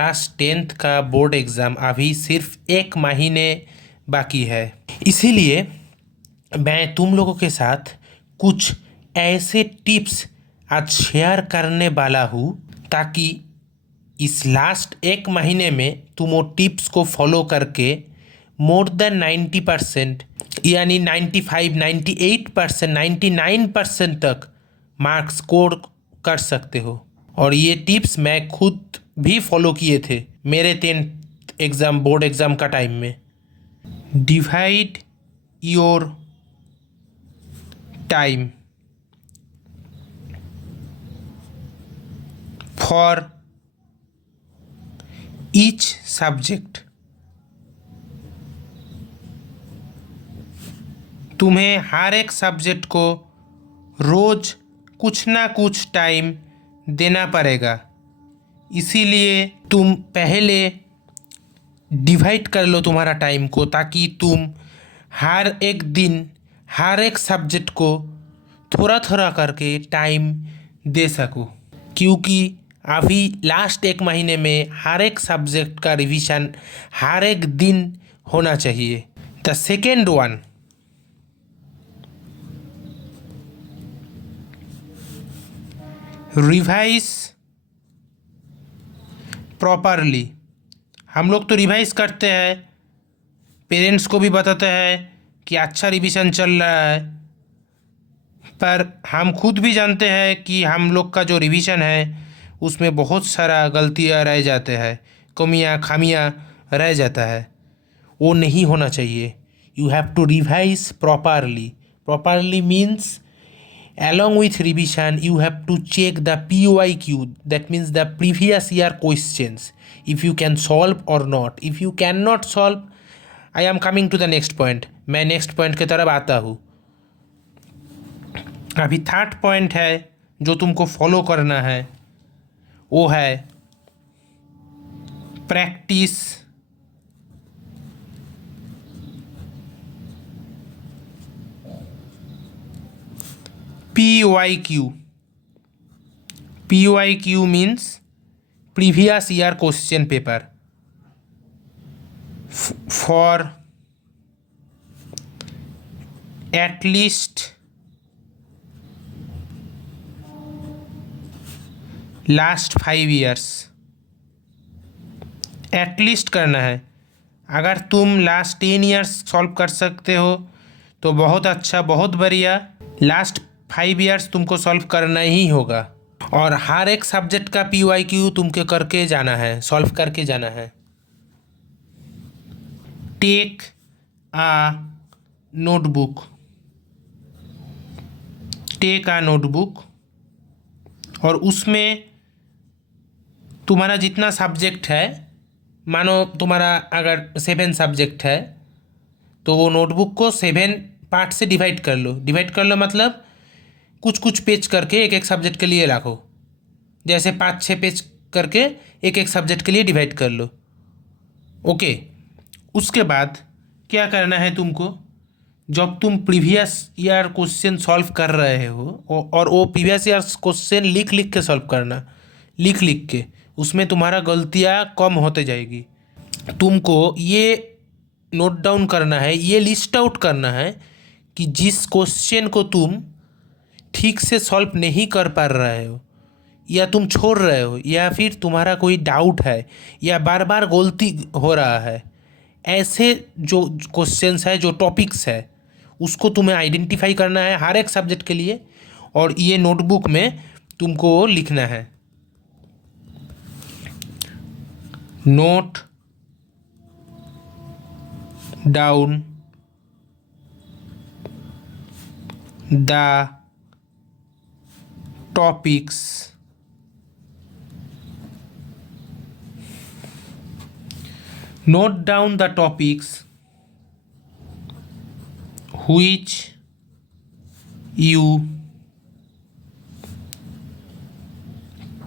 Class 10th का board exam अभी सिर्फ 1 महीने बाकी है। इसीलिए मैं तुम लोगों के साथ कुछ ऐसे टिप्स आज शेयर करने वाला हूँ ताकि इस लास्ट 1 महीने में तुम वो टिप्स को फॉलो करके मोर देन 90% यानी 95, 98%, 99% तक मार्क्स स्कोर कर सकते हो। और ये टिप्स मैं खुद भी फॉलो किए थे मेरे 10th एग्ज़ाम बोर्ड एग्ज़ाम का टाइम में। Divide your time for each subject. तुम्हें हर एक सब्जेक्ट को रोज कुछ ना कुछ टाइम देना पड़ेगा। इसीलिए तुम पहले डिवाइड कर लो तुम्हारा टाइम को, ताकि तुम हर एक दिन हर एक सब्जेक्ट को थोड़ा थोड़ा करके टाइम दे सको। क्योंकि अभी लास्ट 1 महीने में हर एक सब्जेक्ट का रिवीजन हर एक दिन होना चाहिए। The second one, revise properly. हम लोग तो रिवाइज करते हैं, पेरेंट्स को भी बताते हैं कि अच्छा रिवीजन चल रहा है, पर हम खुद भी जानते हैं कि हम लोग का जो रिवीजन है उसमें बहुत सारा गलतियाँ रह जाते हैं, कमियाँ खामियाँ रह जाता है। वो नहीं होना चाहिए। You have to revise properly. Properly means along with revision you have to check the PYQ, that means the previous year questions, if you can solve or not. If you cannot solve, I am coming to the next point। मैं next point की तरफ आता हूँ। अभी third point है जो तुमको follow करना है, वो है practice PYQ। PYQ means previous year question paper for at least last 5 years। At least करना है। अगर तुम लास्ट 10 years सॉल्व कर सकते हो तो बहुत अच्छा, बहुत बढ़िया। लास्ट 5 years तुमको सॉल्व करना ही होगा। और हर एक सब्जेक्ट का PYQ तुमको करके जाना है, सॉल्व करके जाना है। टेक आ नोटबुक। टेक आ नोटबुक और उसमें तुम्हारा जितना सब्जेक्ट है, मानो तुम्हारा अगर 7 सब्जेक्ट है तो वो नोटबुक को 7 पार्ट से डिवाइड कर लो। डिवाइड कर लो मतलब कुछ कुछ पेज करके एक एक सब्जेक्ट के लिए रखो। जैसे 5-6 पेज करके एक एक सब्जेक्ट के लिए डिवाइड कर लो। ओके। उसके बाद क्या करना है तुमको, जब तुम प्रीवियस ईयर क्वेश्चन सॉल्व कर रहे हो और वो प्रीवियस ईयर क्वेश्चन लिख लिख के सॉल्व करना, लिख लिख के, उसमें तुम्हारा गलतियाँ कम होते जाएगी। तुमको ये नोट डाउन करना है, ये लिस्ट आउट करना है कि जिस क्वेश्चन को तुम ठीक से सॉल्व नहीं कर पा रहे हो, या तुम छोड़ रहे हो, या फिर तुम्हारा कोई डाउट है, या बार बार गलती हो रहा है, ऐसे जो क्वेश्चंस है, जो टॉपिक्स है, उसको तुम्हें आइडेंटिफाई करना है हर एक सब्जेक्ट के लिए, और ये नोटबुक में तुमको लिखना है। Note down the topics note down the topics which you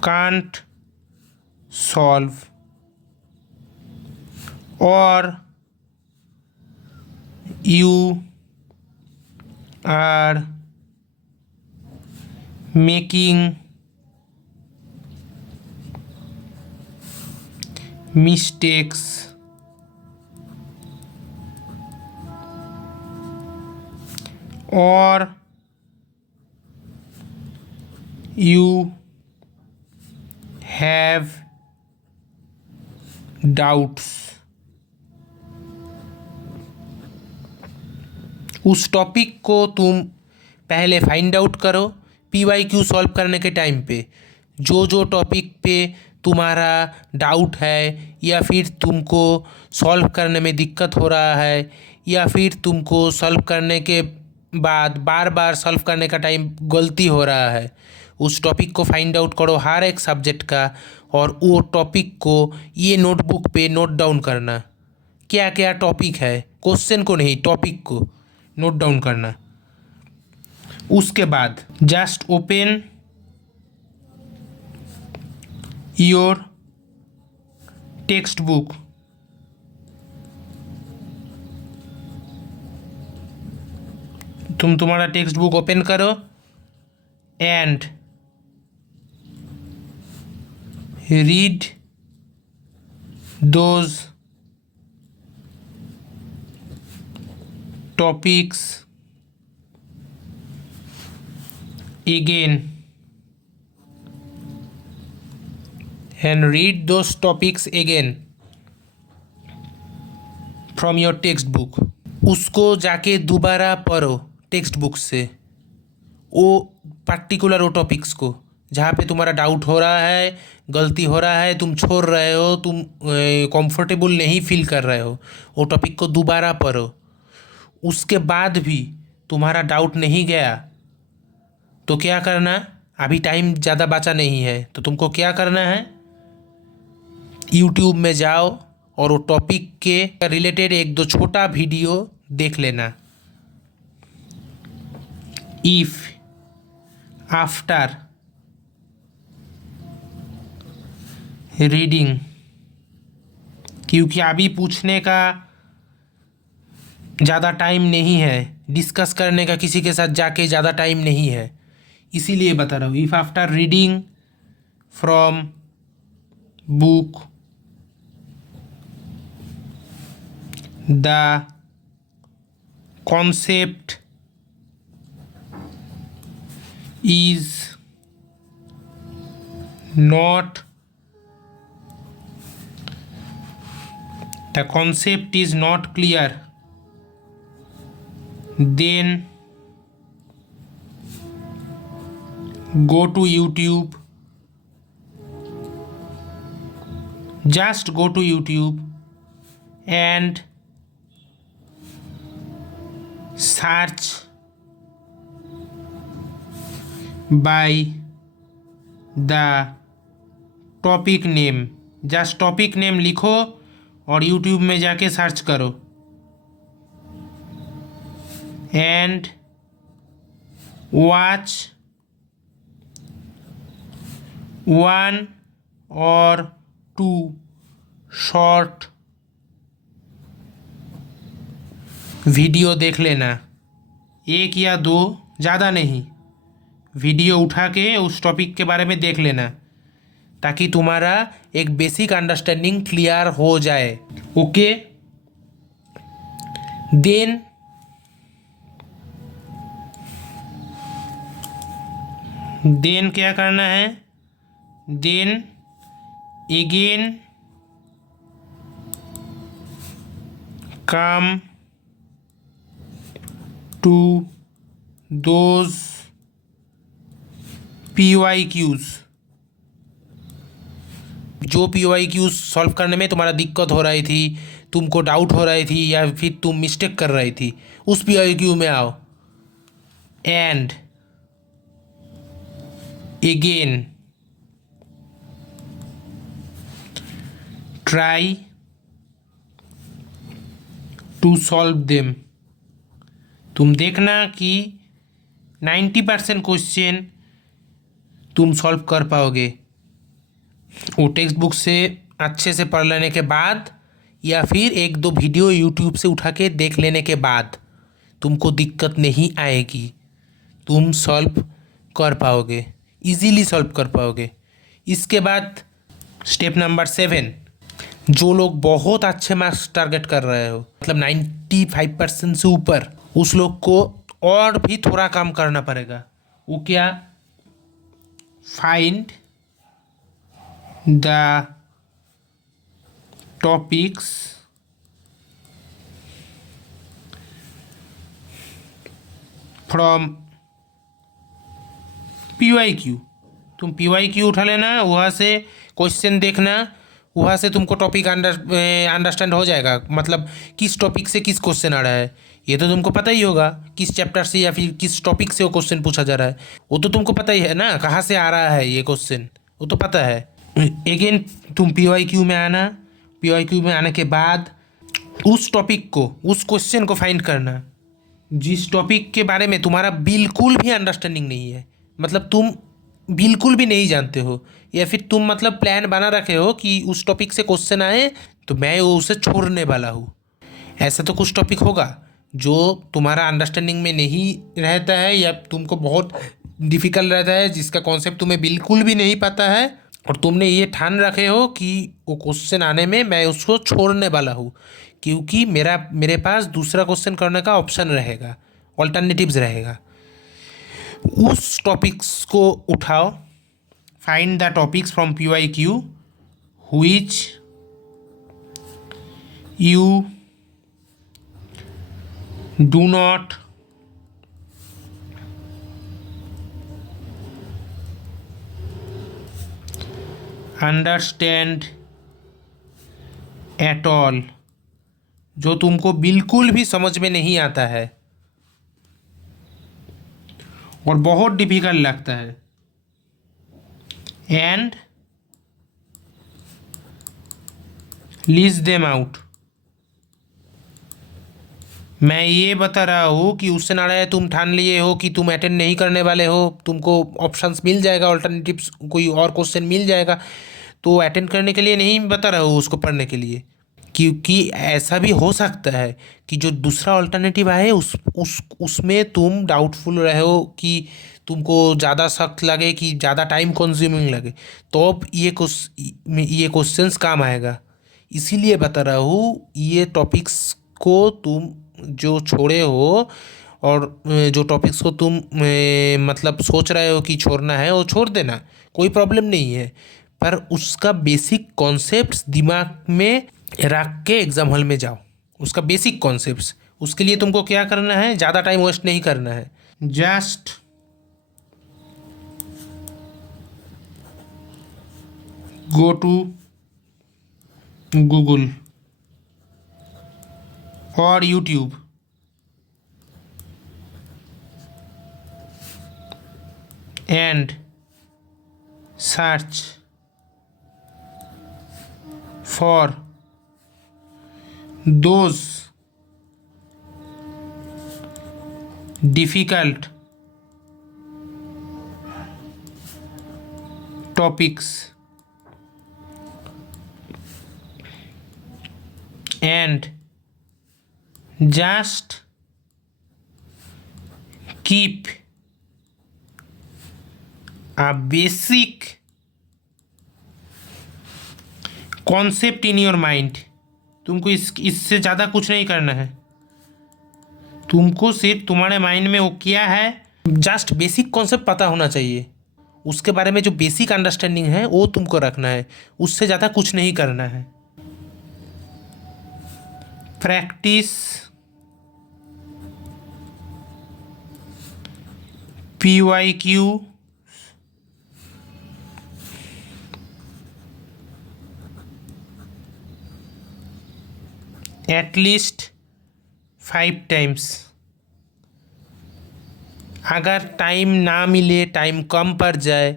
can't solve or you are making mistakes or you have doubts। उस टॉपिक को तुम पहले फाइंड आउट करो PYQ सॉल्व करने के टाइम पे। जो जो टॉपिक पे तुम्हारा डाउट है या फिर तुमको सॉल्व करने में दिक्कत हो रहा है या फिर तुमको सॉल्व करने के बाद बार बार सॉल्व करने का टाइम गलती हो रहा है, उस टॉपिक को फाइंड आउट करो हर एक सब्जेक्ट का, और वो टॉपिक को ये नोटबुक पे नोट डाउन करना। क्या क्या टॉपिक है, क्वेश्चन को नहीं, टॉपिक को नोट डाउन करना। उसके बाद just open your text book. तुम तुम्हारा टेक्स्ट बुक ओपन करो and read those topics again and read those topics again from your textbook। उसको जाके दोबारा पढ़ो टेक्स्ट बुक से, वो पर्टिकुलर वो टॉपिक्स को जहाँ पे तुम्हारा डाउट हो रहा है, गलती हो रहा है, तुम छोड़ रहे हो, तुम कंफर्टेबल नहीं फील कर रहे हो, वो टॉपिक को दोबारा पढ़ो। उसके बाद भी तुम्हारा डाउट नहीं गया तो क्या करना, अभी टाइम ज़्यादा बचा नहीं है, तो तुमको क्या करना है, यूट्यूब में जाओ और वो टॉपिक के रिलेटेड एक दो छोटा वीडियो देख लेना। इफ़ आफ्टर रीडिंग, क्योंकि अभी पूछने का ज़्यादा टाइम नहीं है, डिस्कस करने का किसी के साथ जाके ज़्यादा टाइम नहीं है, इसीलिए बता रहा हूँ। If after reading from book the concept is not clear, then go to YouTube, just go to YouTube and search by the topic name। just topic name लिखो और YouTube में जाके सर्च करो एंड वॉच 1 और 2 short video देख लेना, 1 या 2, ज़्यादा नहीं, वीडियो उठा के उस टॉपिक के बारे में देख लेना ताकि तुम्हारा एक बेसिक अंडरस्टैंडिंग क्लियर हो जाए। ओके, देन क्या करना है, then again come to those PYQs। जो PYQs सॉल्व करने में तुम्हारा दिक्कत हो रही थी, तुमको डाउट हो रही थी या फिर तुम मिस्टेक कर रही थी, उस PYQ में आओ and again try to solve them. तुम देखना कि 90% क्वेश्चन तुम सॉल्व कर पाओगे वो टेक्स्ट बुक से अच्छे से पढ़ लेने के बाद या फिर 1-2 वीडियो यूट्यूब से उठा के देख लेने के बाद तुमको दिक्कत नहीं आएगी, तुम सॉल्व कर पाओगे, इजीली सॉल्व कर पाओगे। इसके बाद स्टेप नंबर 7, जो लोग बहुत अच्छे मार्क्स टारगेट कर रहे हो, मतलब 95% से ऊपर, उस लोग को और भी थोड़ा काम करना पड़ेगा। वो क्या? Find the topics from PYQ। तुम PYQ उठा लेना, वहाँ से क्वेश्चन देखना, वहाँ से तुमको टॉपिक अंडरस्टैंड हो जाएगा, मतलब किस टॉपिक से किस क्वेश्चन आ रहा है। ये तो तुमको पता ही होगा किस चैप्टर से या फिर किस टॉपिक से वो क्वेश्चन पूछा जा रहा है, वो तो तुमको पता ही है ना, कहाँ से आ रहा है ये क्वेश्चन, वो तो पता है। अगेन तुम PYQ में आना, PYQ में आने के बाद उस टॉपिक को, उस क्वेश्चन को फाइंड करना जिस टॉपिक के बारे में तुम्हारा बिल्कुल भी अंडरस्टैंडिंग नहीं है, मतलब तुम बिल्कुल भी नहीं जानते हो, या फिर तुम मतलब प्लान बना रखे हो कि उस टॉपिक से क्वेश्चन आए तो मैं उसे छोड़ने वाला हूँ। ऐसा तो कुछ टॉपिक होगा जो तुम्हारा अंडरस्टैंडिंग में नहीं रहता है, या तुमको बहुत डिफ़िकल्ट रहता है, जिसका कॉन्सेप्ट तुम्हें बिल्कुल भी नहीं पता है, और तुमने ये ठान रखे हो कि वो क्वेश्चन आने में मैं उसको छोड़ने वाला हूँ, क्योंकि मेरे पास दूसरा क्वेश्चन करने का ऑप्शन रहेगा, ऑल्टरनेटिव्स रहेगा। उस टॉपिक्स को उठाओ, find the topics from PYQ which you do not understand at all, जो तुमको बिल्कुल भी समझ में नहीं आता है और बहुत डिफिकल्ट लगता है, एंड लीज देम आउट। मैं ये बता रहा हूँ कि उससे ना रहे तुम ठान लिए हो कि तुम अटेंड नहीं करने वाले हो, तुमको ऑप्शंस मिल जाएगा, ऑल्टरनेटिव्स कोई और क्वेश्चन मिल जाएगा, तो अटेंड करने के लिए नहीं बता रहा हूँ, उसको पढ़ने के लिए। क्योंकि ऐसा भी हो सकता है कि जो दूसरा ऑल्टरनेटिव आए उसमें तुम डाउटफुल रहे हो कि तुमको ज़्यादा सख्त लगे कि ज़्यादा टाइम कंज्यूमिंग लगे, तो अब ये क्वेश्चंस काम आएगा। इसीलिए बता रहा हूँ, ये टॉपिक्स को तुम जो छोड़े हो और जो टॉपिक्स को तुम मतलब सोच रहे हो कि छोड़ना है, वो छोड़ देना, कोई प्रॉब्लम नहीं है, पर उसका बेसिक कॉन्सेप्ट्स दिमाग में रख के एग्ज़ाम हॉल में जाओ। उसका बेसिक कॉन्सेप्ट्स, उसके लिए तुमको क्या करना है, ज़्यादा टाइम वेस्ट नहीं करना है, जस्ट गो टू गूगल और YouTube and search for those difficult topics and just keep a basic concept in your mind। तुमको इससे ज़्यादा कुछ नहीं करना है, तुमको सिर्फ तुम्हारे माइंड में वो क्या है, जस्ट बेसिक कॉन्सेप्ट पता होना चाहिए, उसके बारे में जो बेसिक अंडरस्टैंडिंग है वो तुमको रखना है, उससे ज़्यादा कुछ नहीं करना है। Practice PYQ at least 5 times. अगर टाइम ना मिले, टाइम कम पड़ जाए,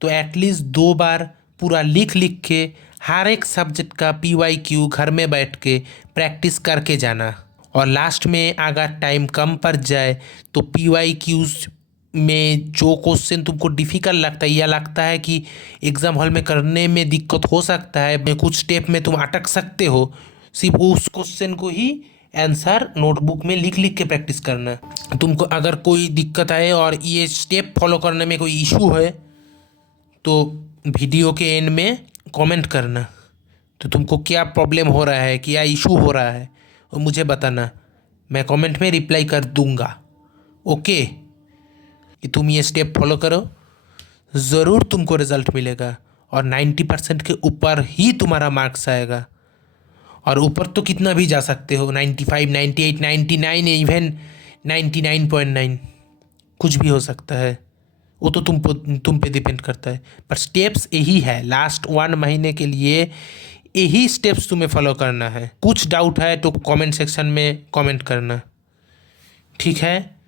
तो एटलीस्ट 2 बार पूरा लिख लिख के हर एक सब्जेक्ट का PYQ घर में बैठ के प्रैक्टिस करके जाना। और लास्ट में अगर टाइम कम पड़ जाए तो PYQs में जो क्वेश्चन तुमको डिफ़िकल्ट लगता है या लगता है कि एग्ज़ाम हॉल में करने में दिक्कत हो सकता है, कुछ स्टेप में तुम अटक सकते हो, सिर्फ उस क्वेश्चन को ही आंसर नोटबुक में लिख लिख के प्रैक्टिस करना। तुमको अगर कोई दिक्कत आए और ये स्टेप फॉलो करने में कोई इशू है तो वीडियो के एंड में कमेंट करना, तो तुमको क्या प्रॉब्लम हो रहा है, क्या इशू हो रहा है, वो मुझे बताना। मैं कमेंट में रिप्लाई कर दूंगा। ओके, कि तुम ये स्टेप फॉलो करो, ज़रूर तुमको रिजल्ट मिलेगा और 90% के ऊपर ही तुम्हारा मार्क्स आएगा। और ऊपर तो कितना भी जा सकते हो, 95, 98, 99, इवन 99.9, कुछ भी हो सकता है। वो तो तुम पे डिपेंड करता है। पर स्टेप्स यही है, लास्ट 1 महीने के लिए यही स्टेप्स तुम्हें फॉलो करना है। कुछ डाउट है तो कमेंट सेक्शन में कमेंट करना, ठीक है।